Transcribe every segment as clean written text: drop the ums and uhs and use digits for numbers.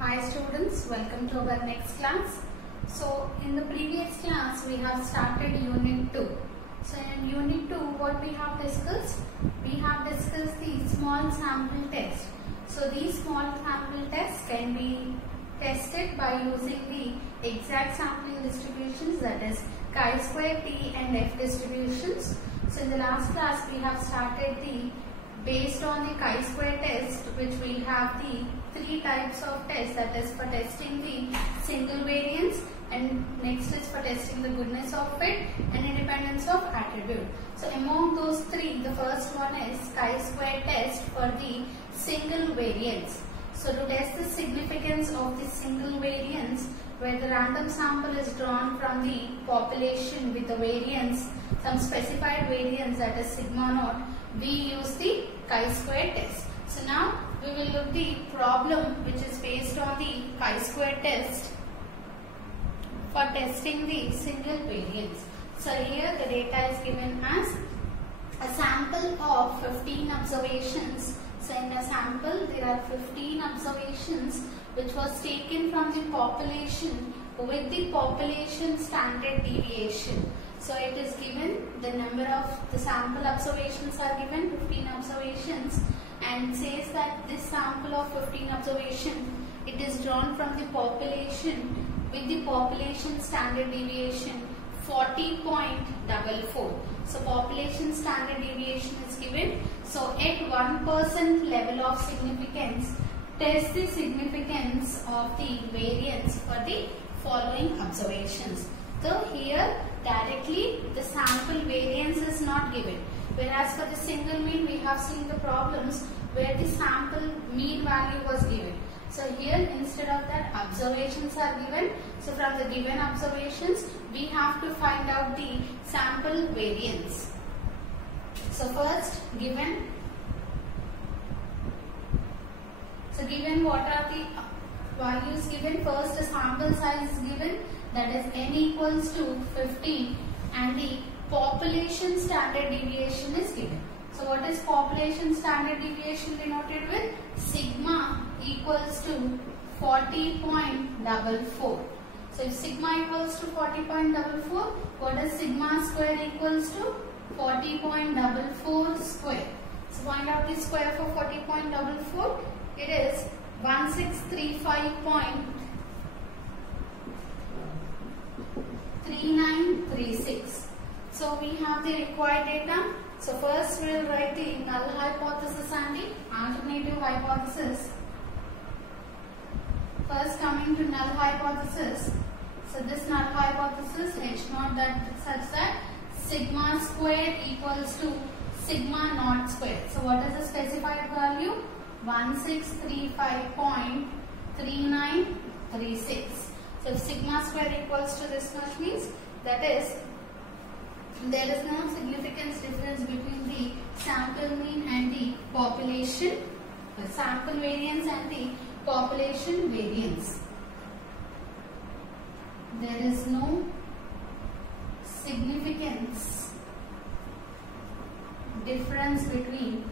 Hi students, welcome to our next class. So in the previous class we have started unit 2. So in unit 2 what we have discussed? We have discussed the small sample test. So these small sample tests can be tested by using the exact sampling distributions, that is chi-square, T and F distributions. So in the last class we have started based on the chi-square test, which will have the three types of tests, that is for testing the single variance, and next is for testing the goodness of fit and independence of attribute. So among those three, the first one is chi-square test for the single variance. So to test the significance of the single variance, where the random sample is drawn from the population with a variance, some specified variance, that is sigma naught, we use the chi-square test. So now we will look the problem which is based on the chi-square test for testing the single variance. So here the data is given as a sample of 15 observations. So in a sample there are 15 observations which was taken from the population with the population standard deviation. So it is given, the number of the sample observations are given, 15 observations, and says that this sample of 15 observation, it is drawn from the population with the population standard deviation 40.44. So population standard deviation is given. So at 1% level of significance, test the significance of the variance for the following observations. So here directly the sample variance is not given, whereas for the single mean we have seen the problems where the sample mean value was given. So here instead of that, observations are given. So from the given observations we have to find out the sample variance. So first given what are the values given? First the sample size is given, that is n equals to 15, and the population standard deviation is given. So what is population standard deviation denoted with? Sigma equals to 40.44. So if sigma equals to 40.44, what is sigma square equals to? 40.44 square. So find out the square for 40.44. It is 1635.3936. So we have the required data. So first we will write the null hypothesis and the alternative hypothesis. First coming to null hypothesis. So this null hypothesis H0 that such that sigma square equals to sigma naught square. So what is the specified value? 1635.3936. So if sigma square equals to this much, means that is there is no significance difference between the sample mean and the population, the sample variance and the population variance. There is no significance difference between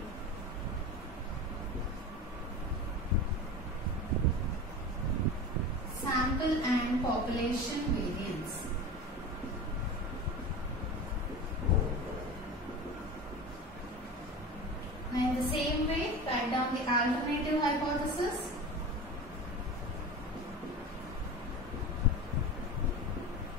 sample and population variance. Now in the same way, write down the alternative hypothesis.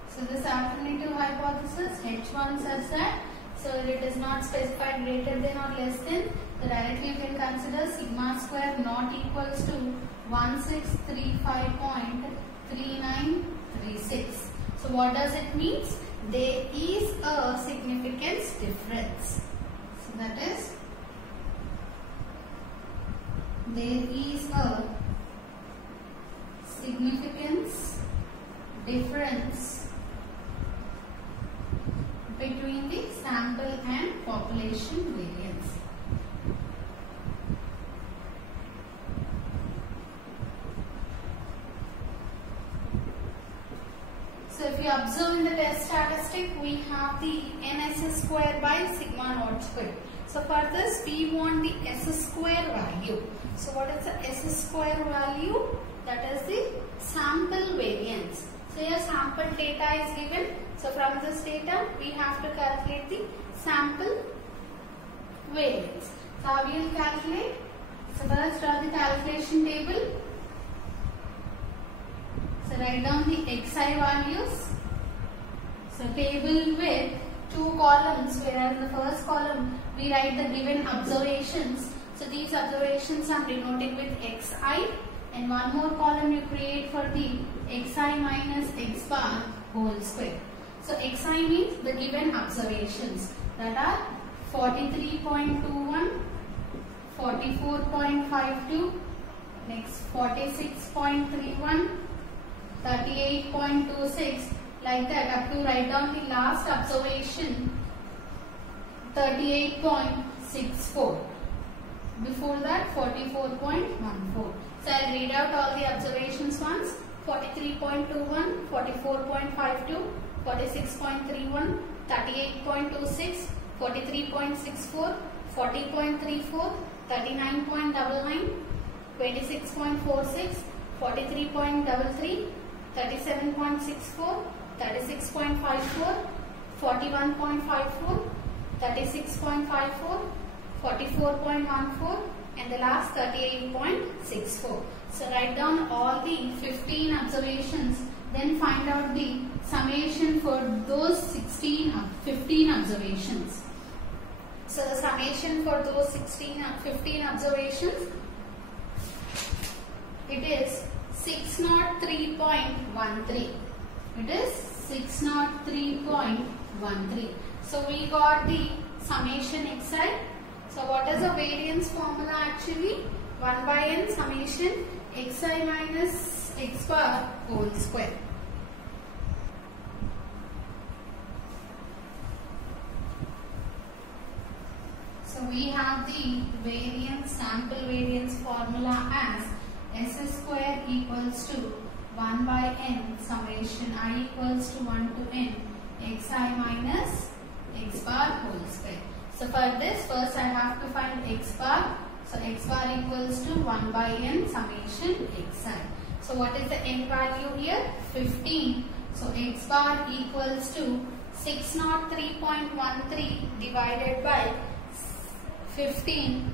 So this alternative hypothesis H1 such that, so it is not specified greater than or less than, so directly you can consider sigma square not equals to 1635.3936. So what does it mean? There is a significance difference. So that is, there is a significance difference between the sample and population variance. So if you observe in the test statistic, we have the NS square by sigma naught square. So for this we want the S square value. So what is the S square value? That is sample data is given. So from this data, we have to calculate the sample variance. So how we will calculate? So first draw the calculation table. So write down the xi values. So table with two columns, where in the first column we write the given observations. So these observations are denoted with xi, and one more column you create for the xi minus x bar whole square. So xi means the given observations, that are 43.21, 44.52, next 46.31, 38.26, like that up to write down the last observation 38.64. Before that 44.14. So I'll read out all the observations once. 43.21, 44.52, 46.31, 38.26, 43.64, 40.34, 39.99, 26.46, 43.33, 37.64, 36.54, 41.54, 36.54, 44.14, and the last 38.64. So write down all the 15 observations, then find out the summation for those 15 observations. So the summation for those 15 observations, it is 603.13. It is 603.13. So we got the summation xi. So what is the variance formula actually? 1 by n summation xi minus x bar whole square. So we have the sample variance formula as s square equals to 1 by n summation I equals to 1 to n xi minus x bar whole square. So for this, first I have to find x bar. So x bar equals to 1 by n summation xi. So what is the n value here? 15. So x bar equals to 603.13 divided by 15.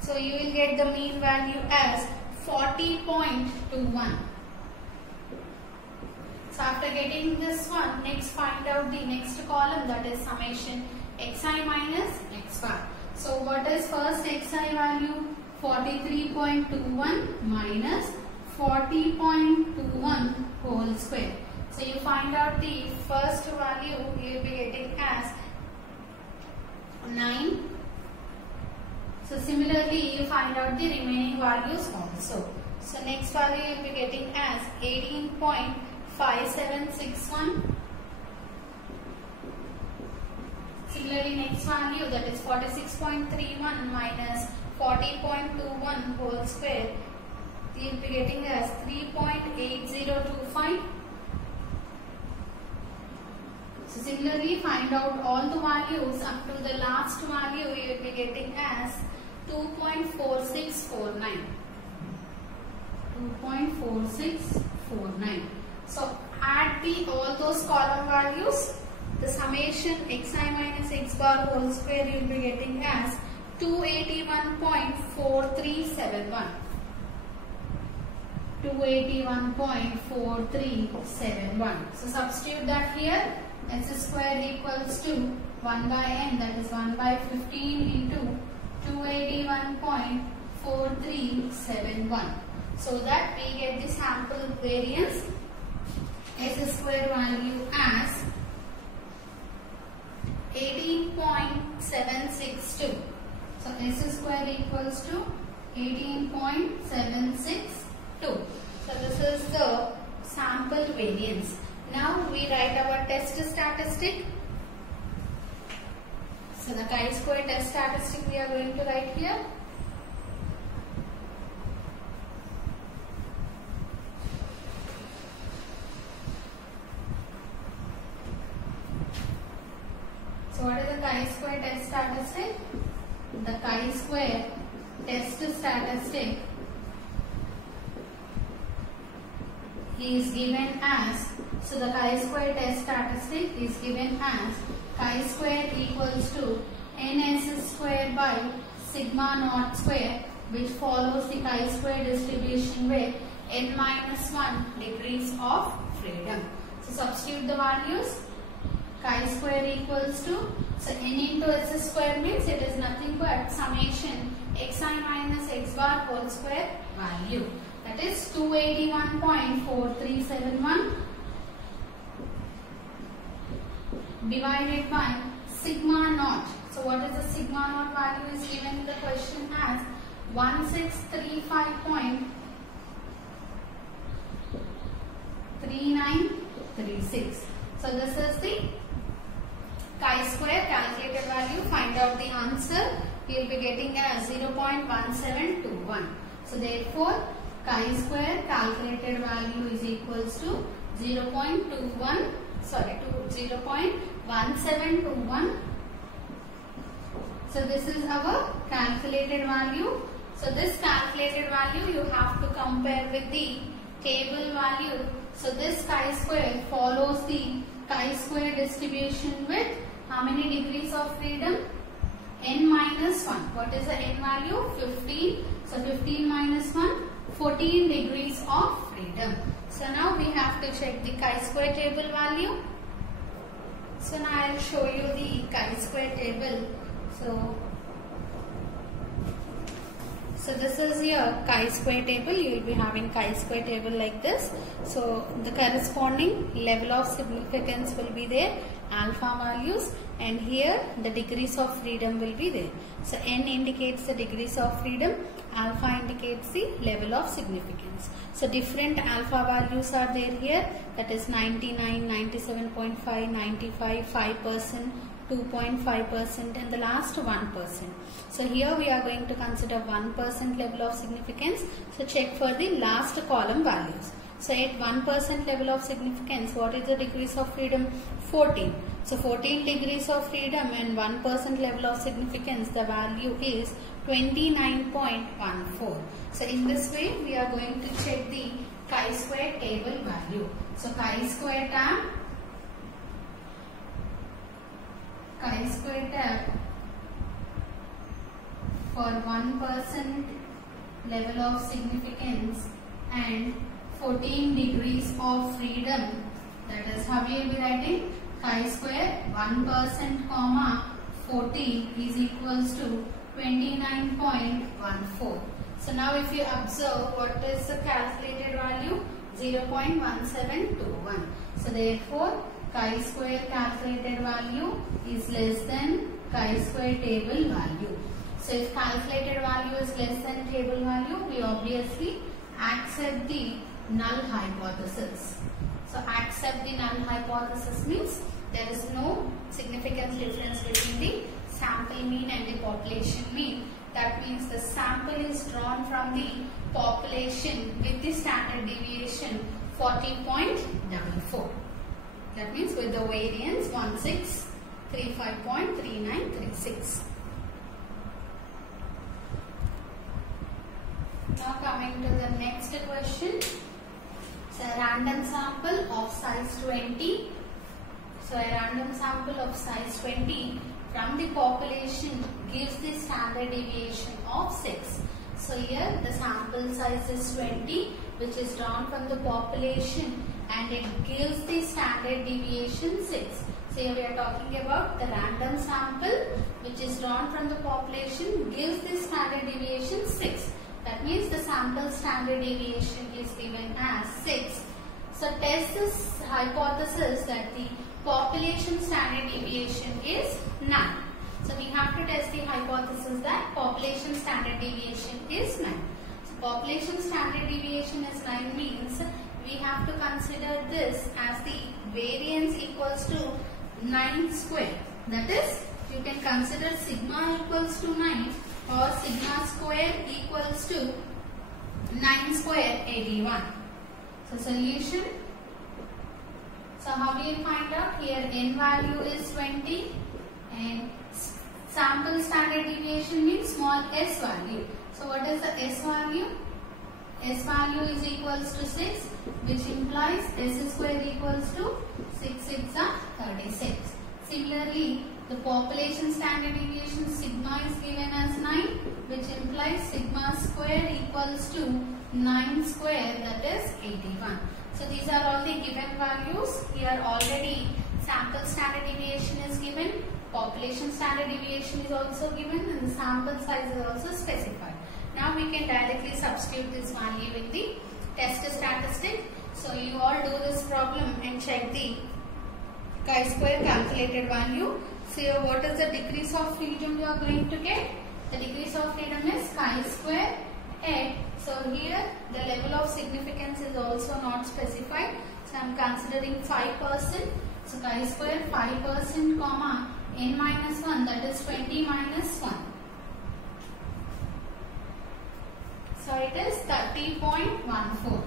So you will get the mean value as 40.21. So after getting this one, next find out the next column, that is summation xi minus x bar. So what is first xi value? 43.21 minus 40.21 whole square. So you find out the first value, you will be getting as 9. So similarly you find out the remaining values also. So next value you will be getting as 18.5761. Similarly next value, that is 46.31 minus 40.21 whole square, you will be getting as 3.8025. So similarly find out all the values up to the last value, you will be getting as 2.4649. 2.4649. So add all those column values. The summation xi minus x bar whole square you will be getting as 281.4371. 281.4371. So substitute that here. S square equals to 1 by n, that is 1 by 15 into 281.4371. So that we get the sample variance S square value as 18.762. So S square equals to 18.762. So this is the sample variance. Now we write our test statistic. So the chi-square test statistic we are going to write here. So what is the chi-square test statistic? The chi-square test statistic is given as So the chi-square test statistic is given as chi-square equals to ns square by sigma naught square, which follows the chi-square distribution with n minus 1 degrees of freedom. So substitute the values. Chi-square equals to, so n into s square means it is nothing but summation xi minus x bar whole square value. That is 281.4371 divided by sigma naught. So what is the sigma naught value is given in the question as 1635.3936. So this is the chi-square calculated value. Find out the answer. You will be getting as 0.1721. So therefore, chi-square calculated value is equals to 0.1721. So this is our calculated value. So this calculated value you have to compare with the table value. So this chi-square follows the chi-square distribution with how many degrees of freedom? N minus 1. What is the n value? 15. So 15 minus 1, 14 degrees of freedom. So now we have to check the chi-square table value. So now I will show you the chi-square table. So this is your chi-square table. You will be having chi-square table like this. So the corresponding level of significance will be there, alpha values, and here the degrees of freedom will be there. So n indicates the degrees of freedom, alpha indicates the level of significance. So different alpha values are there here, that is 99, 97.5, 95, 5%, 2.5% and the last 1%. So here we are going to consider 1% level of significance. So check for the last column values. So at 1% level of significance, what is the degrees of freedom? 14. So 14 degrees of freedom and 1% level of significance, the value is 29.14. So in this way we are going to check the chi-square table value. So chi-square tab for 1% level of significance and 14 degrees of freedom, that is how we will be writing chi-square 1% comma 14 is equals to 29.14. So now if you observe, what is the calculated value? 0.1721. So therefore chi-square calculated value is less than chi-square table value. So if calculated value is less than table value, we obviously accept the null hypothesis. So accept the null hypothesis means there is no significant difference between the sample mean and the population mean. That means the sample is drawn from the population with the standard deviation 40.44. That means with the variance 1635.3936. Now coming to the next question. So a random sample of size 20. So a random sample of size 20 from the population gives the standard deviation of 6. So here the sample size is 20, which is drawn from the population, and it gives the standard deviation 6. So here we are talking about the random sample which is drawn from the population gives the standard deviation 6. That means the sample standard deviation is given as 6. So test this hypothesis that the population standard deviation is 9. So we have to test the hypothesis that population standard deviation is 9. So population standard deviation is 9 means we have to consider this as the variance equals to 9 square. That is, you can consider sigma equals to 9 or sigma square equals to 9 square 81. So solution. So how do you find out? Here n value is 20 and sample standard deviation means small s value. So what is the s value? S value is equals to 6, which implies S square equals to 6 6 are 36. Similarly, the population standard deviation sigma is given as 9, which implies sigma square equals to 9 square, that is 81. So these are all the given values. Here already sample standard deviation is given, population standard deviation is also given, and the sample size is also specified. Now we can directly substitute this value in the test statistic. So you all do this problem and check the chi-square calculated value. So here what is the degrees of freedom you are going to get? The degrees of freedom is chi-square at. So here the level of significance is also not specified. So I am considering 5%. So chi-square 5% comma n minus 1, that is 20 minus 1. So it is 30.14. So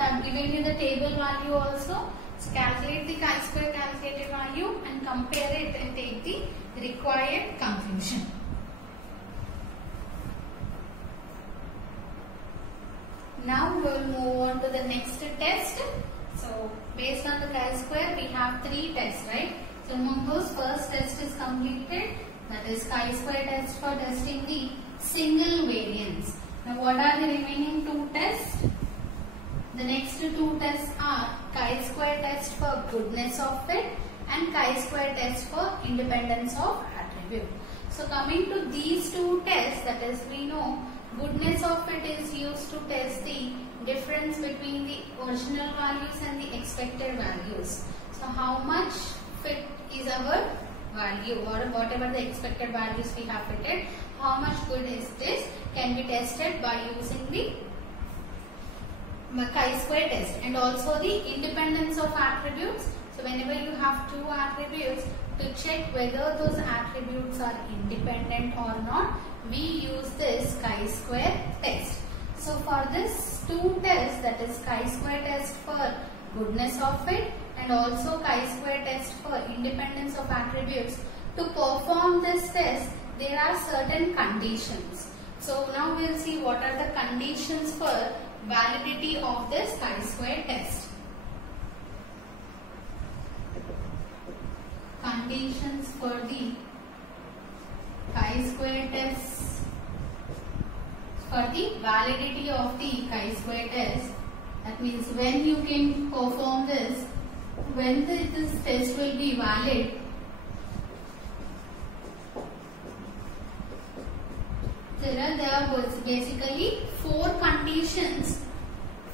I am giving you the table value also. So calculate the chi-square calculated value and compare it and take the required conclusion. Now we will move on to the next test. So based on the chi-square we have 3 tests, right? So among those, first test is completed, that is chi-square test for testing the single variance. Now what are the remaining 2 tests? The next 2 tests are chi-square test for goodness of fit and chi-square test for independence of attribute. So coming to these 2 tests, that is, we know goodness of fit is used to test the difference between the original values and the expected values. So how much fit is our value, or whatever the expected values we have fitted, how much good is this, can be tested by using the chi-square test. And also the independence of attributes. So whenever you have 2 attributes, to check whether those attributes are independent or not, we use this chi-square test. So for this 2 tests, that is chi-square test for goodness of fit and also chi-square test for independence of attributes, to perform this test there are certain conditions. So now we will see what are the conditions for validity of this chi-square test. Conditions for the chi-square test, for the validity of the chi-square test, that means when you can perform this, when this test will be valid. There are basically 4 conditions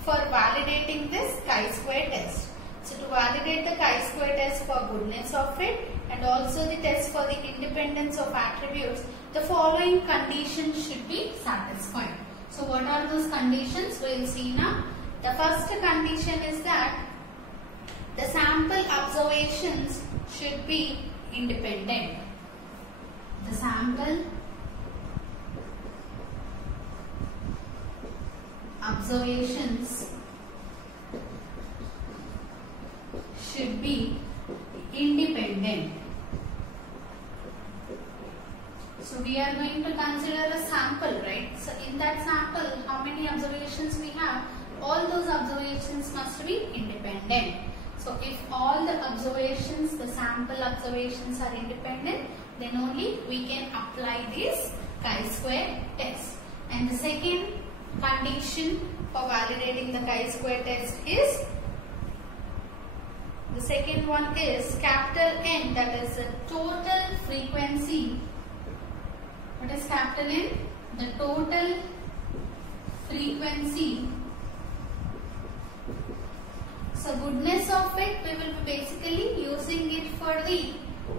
for validating this chi-square test. So to validate the chi-square test for goodness of fit and also the test for the independence of attributes, the following conditions should be satisfied. So what are those conditions? We will see now. The first condition is that the sample observations should be independent. The sample observations should be independent. So we are going to consider a sample, right? So in that sample, how many observations we have? All those observations must be independent. So if all the observations, the sample observations are independent, then only we can apply this chi-square test. And the second condition for validating the chi-square test is, the second one is capital N, that is the total frequency. What is capital N? The total frequency. So goodness of it, we will be basically using it for the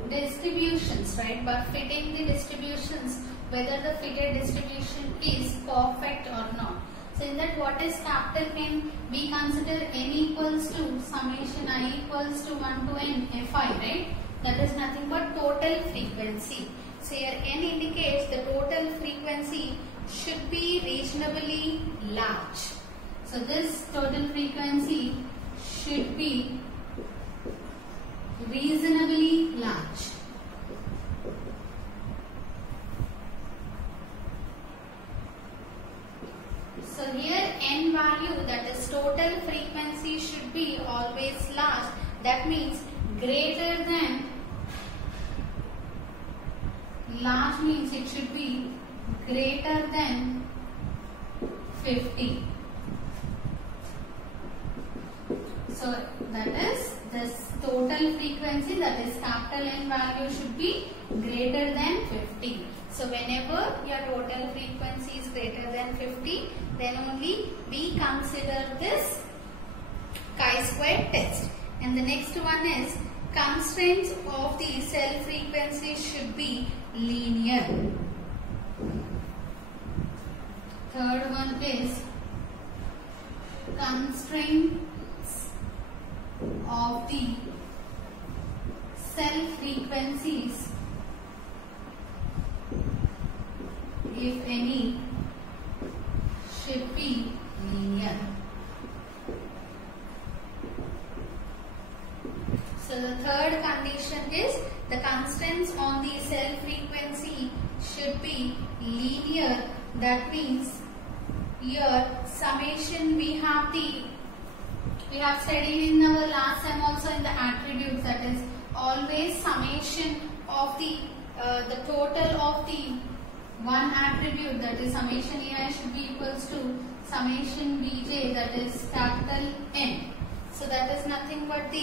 distributions, right? But fitting the distributions, whether the fitted distribution is perfect or not. So in that, what is capital N? We consider N equals to summation I equals to 1 to N Fi, right? That is nothing but total frequency. So here N indicates the total frequency should be reasonably large. So this total frequency should be reasonably large. So here N That means greater than, large means it should be greater than 50. So that is this total frequency, that is capital N value, should be greater than 50. So whenever your total frequency is greater than 50, then only we consider this chi-square test. And the next one is constraints of the cell frequency should be linear. Third one is constraints of the cell frequencies, if any, should be linear. So the third condition is the constraints on the cell frequency should be linear. That means here summation we have studied in our last time also in the attributes, that is always summation of the total of the one attribute, that is summation AI, should be equals to summation Bj, that is capital N. So that is nothing but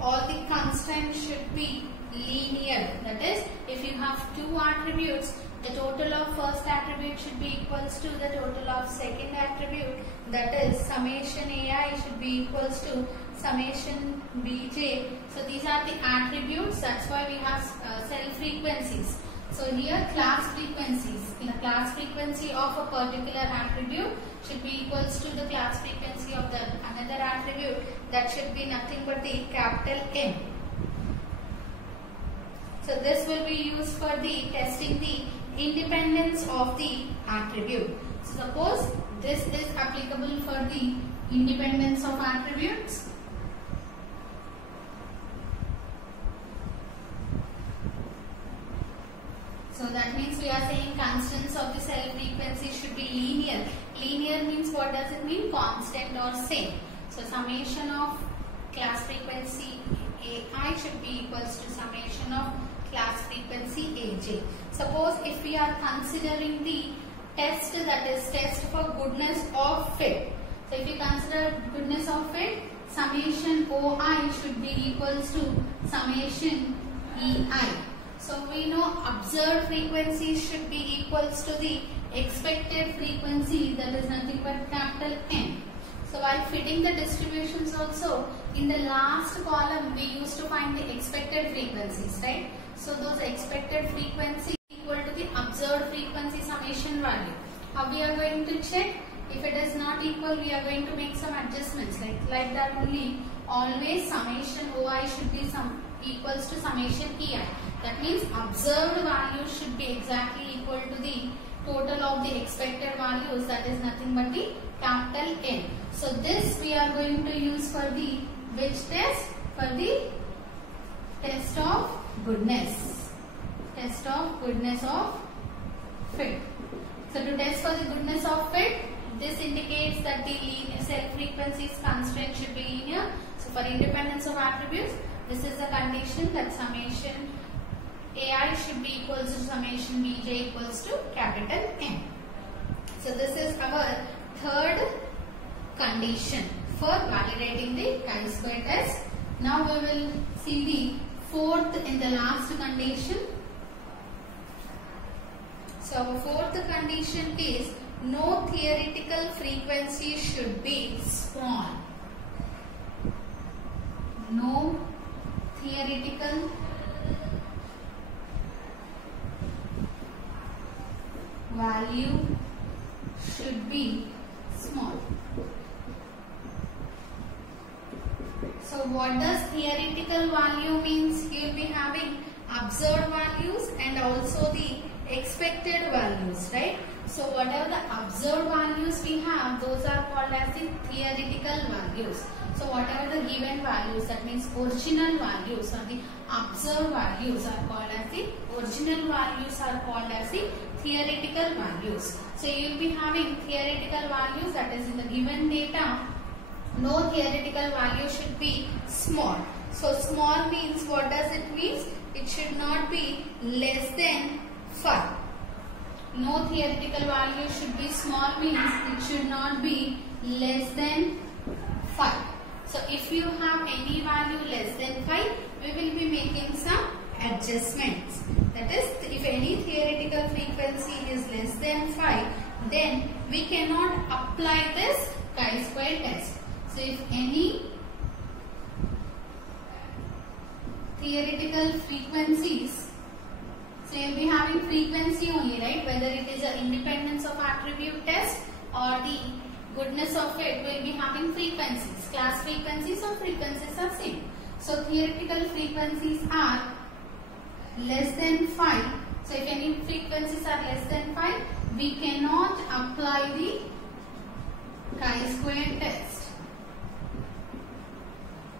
all the constraints should be linear. That is, if you have two attributes, the total of first attribute should be equals to the total of second attribute, that is summation AI should be equals to summation Bj. So these are the attributes, that's why we have cell frequencies. So here class frequencies, the class frequency of a particular attribute should be equals to the class frequency of the another attribute, that should be nothing but the capital M. So this will be used for the testing the independence of the attribute. So suppose this is applicable for the independence of attributes. So that means we are saying constants of the cell frequency should be linear. Linear means what does it mean? Constant or same. So summation of class frequency AI should be equals to summation of class frequency AJ. Suppose if we are considering the test, that is test for goodness of fit. So if you consider goodness of fit, summation OI should be equals to summation EI. So we know observed frequency should be equals to the expected frequency, that is nothing but capital N. So while fitting the distributions also, in the last column we used to find the expected frequencies, right? So those expected frequency equal to the observed frequency summation value. How we are going to check? If it is not equal, we are going to make some adjustments, like that only. Always summation OI should be equals to summation EI. That means observed value should be exactly equal to the total of the expected values, that is nothing but the capital N. So this we are going to use for the which test? For the test of goodness. Test of goodness of fit. So to test for the goodness of fit, this indicates that the linear cell frequencies constraint should be linear. So for independence of attributes, this is the condition that summation AI should be equals to summation Bj equals to capital N. So this is our third condition for validating the chi-square test. Now we will see the fourth and the last condition. So our fourth condition is no theoretical frequency should be small. No theoretical value should be small. So what does theoretical value means? You will be having observed values and also the expected values, right? So whatever the observed values we have, those are called as the theoretical values. So whatever the given values, that means original values or the observed values are called as the original values are called as the theoretical values. So you will be having theoretical values, that is in the given data, no theoretical value should be small. So small means what does it mean? It should not be less than 5. No theoretical value should be small means it should not be less than 5. So if you have any value less than 5, we will be making some adjustments. That is, if any theoretical frequency is less than 5, then we cannot apply this chi-square test. So if any theoretical frequencies, so you will be having frequency only, right? Whether it is an independence of attribute test or the goodness of it, will be having frequencies. Class frequencies or frequencies are same. So theoretical frequencies are less than 5. So if any frequencies are less than 5, we cannot apply the chi-square test.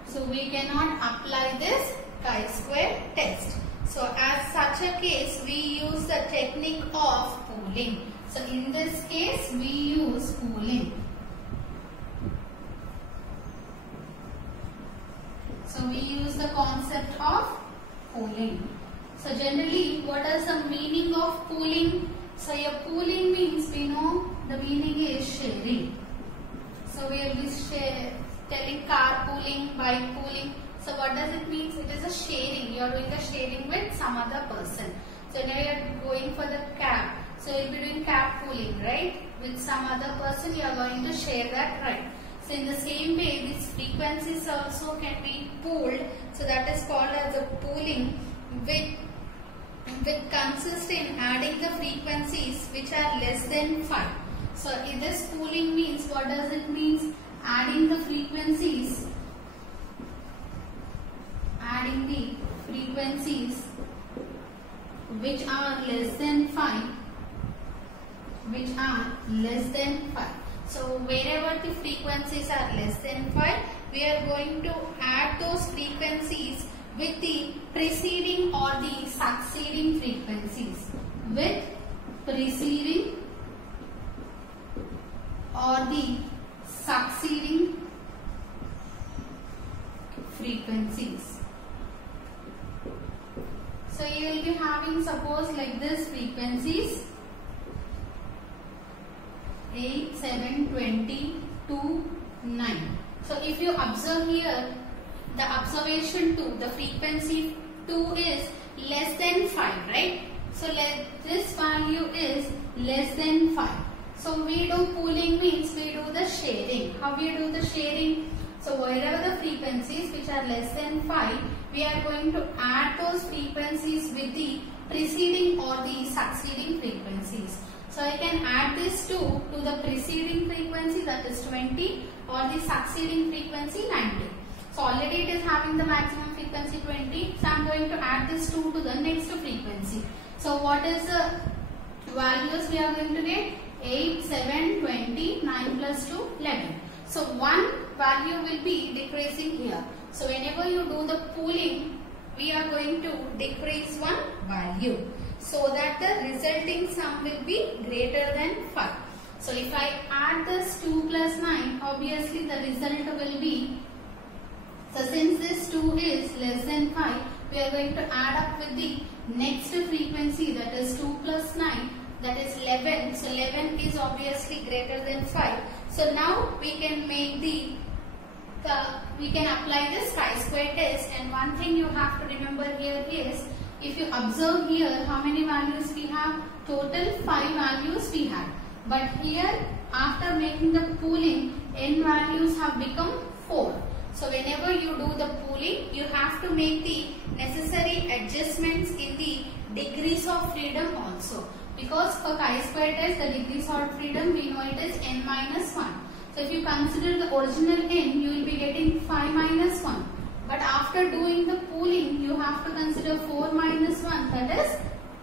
So we cannot apply this chi-square test. So as such a case, we use the technique of pooling. So in this case, we use pooling. So we use the concept of pooling. So generally, what is the meaning of pooling? So a pooling means, we know the meaning is sharing. So we will be telling carpooling, bike pooling. So what does it mean? It is a sharing. You are doing the sharing with some other person. So now you are going for the cab. So you will be doing cab pooling, right? With some other person, you are going to share that ride. So in the same way, these frequencies also can be pooled. So that is called as a pooling, which consists in adding the frequencies which are less than 5. So in this pooling means, what does it mean? Adding the frequencies which are less than 5, So wherever the frequencies are less than 5, we are going to add those frequencies with the preceding or the succeeding frequencies. With preceding or the succeeding frequencies. So you will be having, suppose like this, frequencies 8, 7, 20, 2, 9. So if you observe here, the observation 2, the frequency 2 is less than 5, right? So this value is less than 5. So we do pooling means we do the sharing. How we do the sharing? So wherever the frequencies which are less than 5, we are going to add those frequencies with the preceding or the succeeding frequencies. So I can add this 2 to the preceding frequency, that is 20, or the succeeding frequency 90. So already it is having the maximum frequency 20. So I am going to add this 2 to the next frequency. So what is the values we are going to get? 8, 7, 20, 9 plus 2, 11. So one value will be decreasing here. So whenever you do the pooling, we are going to decrease one value, so that the resulting sum will be greater than 5. So if I add this 2 plus 9, obviously the result will be, so since this 2 is less than 5, we are going to add up with the next frequency, that is 2 plus 9, that is 11. So 11 is obviously greater than 5. So now we can make we can apply this chi-square test. And one thing you have to remember here is, if you observe here, how many values we have? Total 5 values we have. But here, after making the pooling, n values have become 4. So whenever you do the pooling, you have to make the necessary adjustments in the degrees of freedom also. Because for chi-square test, the degrees of freedom, we know it is n minus 1. So if you consider the original n, you will be getting 5 minus 1. But after doing the pooling, you have to consider 4 minus 1, that is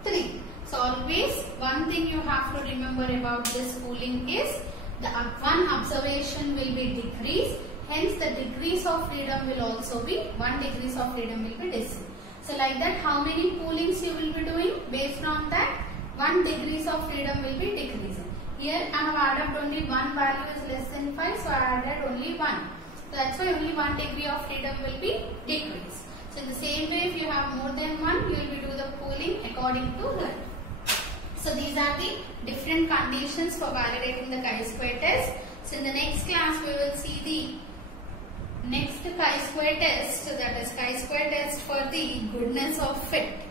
3. So always one thing you have to remember about this pooling is, the one observation will be decreased. Hence the degrees of freedom will also be 1 degrees of freedom will be decreased. So like that, how many poolings you will be doing? Based on that, 1 degrees of freedom will be decreasing. Here I have added only one value is less than 5, so I added only 1. So that's why only one degree of freedom will be decreased. So in the same way, if you have more than one, you will be do the pooling according to that. So these are the different conditions for validating the chi-square test. So in the next class, we will see the next chi-square test, that is chi-square test for the goodness of fit.